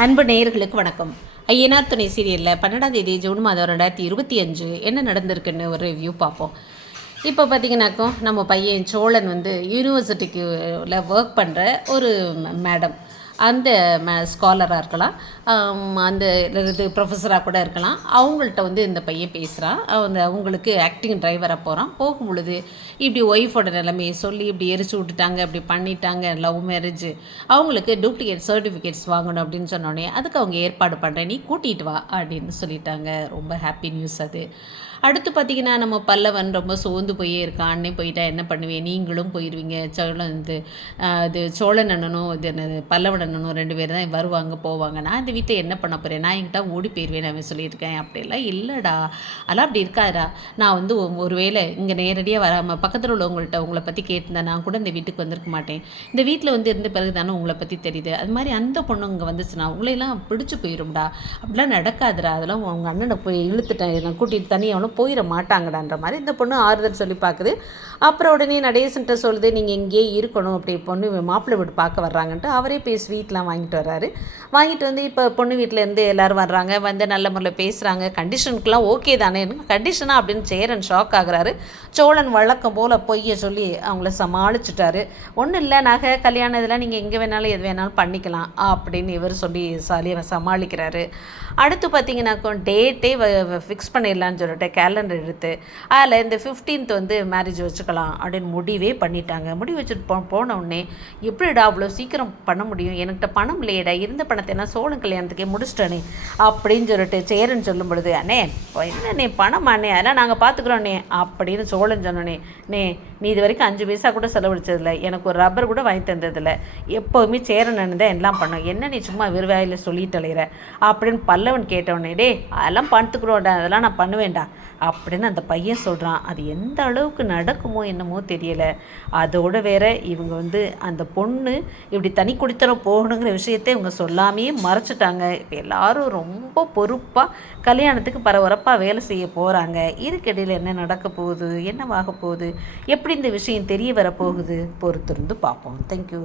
அன்பு நேயர்களுக்கு வணக்கம். ஐயனார் துணை சீரியலில் 12ஆம் தேதி ஜூன் மாதம் 2025 என்ன நடந்திருக்குன்னு ஒரு ரிவ்யூ பார்ப்போம். இப்போ பார்த்திங்கனாக்கோ நம்ம பையன் சோழன் யூனிவர்சிட்டிக்கு ஒர்க் பண்ணுற ஒரு மேடம், அந்த ஸ்காலராக இருக்கலாம், அந்த இது ப்ரொஃபஸராக கூட இருக்கலாம். அவங்கள்ட்ட இந்த பையன் பேசுகிறான். அவங்களுக்கு ஆக்டிங் டிரைவராக போகிறான். போகும் பொழுது இப்படி ஒய்ஃபோட நிலைமையை சொல்லி இப்படி எரிச்சு விட்டுட்டாங்க, இப்படி பண்ணிட்டாங்க, லவ் மேரேஜ், அவங்களுக்கு டூப்ளிகேட் சர்டிஃபிகேட்ஸ் வாங்கணும் அப்படின்னு சொன்னோடனே அதுக்கு அவங்க ஏற்பாடு பண்ணுறேன், நீ கூட்டிகிட்டு வா அப்படின்னு சொல்லிட்டாங்க. ரொம்ப ஹாப்பி நியூஸ் அது. அடுத்து பார்த்திங்கன்னா நம்ம பல்லவன் ரொம்ப சோர்ந்து போயே இருக்கான். அண்ணே போயிட்டா என்ன பண்ணுவேன், நீங்களும் போயிடுவீங்க, சோழன் அண்ணனும் பல்லவன் அண்ணனும் 2 பேர் தான் வருவாங்க போவாங்க, நான் இந்த வீட்டை என்ன பண்ண போகிறேன், நான் என்கிட்ட ஓடி போயிடுவேன் அவன் சொல்லியிருக்கேன். அப்படிலாம் இல்லைடா, அதெல்லாம் அப்படி இருக்காதா, நான் ஒரு வேளை இங்கே நேரடியாக வராமல் பக்கத்தில் உள்ளவங்கள்ட்ட உங்களை பற்றி கேட்டிருந்தேன், நான் கூட இந்த வீட்டுக்கு வந்திருக்க மாட்டேன். இந்த வீட்டில் இருந்த பிறகு தானே உங்களை பற்றி தெரியுது. அது மாதிரி அந்த பொண்ணு இங்கே வந்துச்சுன்னா உங்களையெல்லாம் பிடிச்சி போயிடும்டா, அப்படிலாம் நடக்காதுடா, அதெல்லாம் உங்கள் அண்ணனை போய் இழுத்துட்டேன், நான் கூட்டிகிட்டு தனியாக போயிட மாட்டாங்கடான்ற மாதிரி இந்த பொண்ணு ஆறுதல் சொல்லி பார்க்குது. அப்புறம் உடனே நடேசன்ட்ட சொல்லுது, நீங்கள் இங்கேயே இருக்கணும், அப்படி பொண்ணு மாப்பிள்ளை வீடு பார்க்க வர்றாங்கன்ட்டு அவரே போய் ஸ்வீட்லாம் வாங்கிட்டு வர்றாரு. வாங்கிட்டு இப்போ பொண்ணு வீட்டிலேருந்து எல்லோரும் வர்றாங்க, நல்ல முறையில் பேசுகிறாங்க. கண்டிஷனுக்குலாம் ஓகே தானே, கண்டிஷனா அப்படின்னு சேரன் ஷாக் ஆகுறாரு. சோழன் வழக்கம் போல் பொய்யை சொல்லி அவங்கள சமாளிச்சுட்டாரு. ஒன்றும் இல்லை, நகை கல்யாணம் இதெல்லாம் நீங்கள் எங்கே வேணாலும் எது வேணாலும் பண்ணிக்கலாம் அப்படின்னு இவர் சொல்லி சமாளிக்கிறாரு. அடுத்து பார்த்தீங்கன்னாக்கோ டேட்டே ஃபிக்ஸ் பண்ணிடலான்னு சொல்லிட்டு கேலண்டர் எடுத்து அதில் இந்த 15th மேரேஜ் வச்சுக்கலாம் அப்படின்னு முடிவே பண்ணிட்டாங்க. முடிவு வச்சுட்டு போன உடனே எப்படிடா அவ்வளோ சீக்கிரம் பண்ண முடியும், என்கிட்ட பணம் இல்லையடா, இருந்த பணத்தை நான் சோழன் கல்யாணத்துக்கே முடிச்சிட்டேனே அப்படின்னு சொல்லிட்டு சேரன் சொல்லும் பொழுது, அண்ணே என்னண்ணே பணம் அண்ணே, அதெல்லாம் நாங்கள் பார்த்துக்குறோண்ணே அப்படின்னு சோழன் சொன்னோன்னே, நீ இது வரைக்கும் 5 பைசா கூட செலவழிச்சதில்லை, எனக்கு ஒரு ரப்பர் கூட வாங்கி தந்ததில்லை, எப்போவுமே சேரன் தான் எல்லாம் பண்ணோம், என்ன நீ சும்மா விருவாயில் சொல்லிட்டு அலையிற அப்படின்னு பல்லவன் கேட்டவனே, டே அதெல்லாம் பார்த்துக்குறோம்டா, அதெல்லாம் நான் பண்ணுவேன்டா அப்படின்னு அந்த பையன் சொல்கிறான். அது எந்த அளவுக்கு நடக்குமோ என்னமோ தெரியலை. அதோடு வேற இவங்க அந்த பொண்ணு இப்படி தனி குடித்தனம் போகணுங்கிற விஷயத்தை இவங்க சொல்லாமையே மறைச்சிட்டாங்க. இப்போ எல்லாரும் ரொம்ப பொறுப்பாக கல்யாணத்துக்கு பரபரப்பாக வேலை செய்ய போகிறாங்க. இதுக்கிடையில் என்ன நடக்க போகுது, என்னவாக போகுது, எப்படி இந்த விஷயம் தெரிய வரப்போகுது, பொறுத்திருந்து பார்ப்போம். தேங்க்யூ.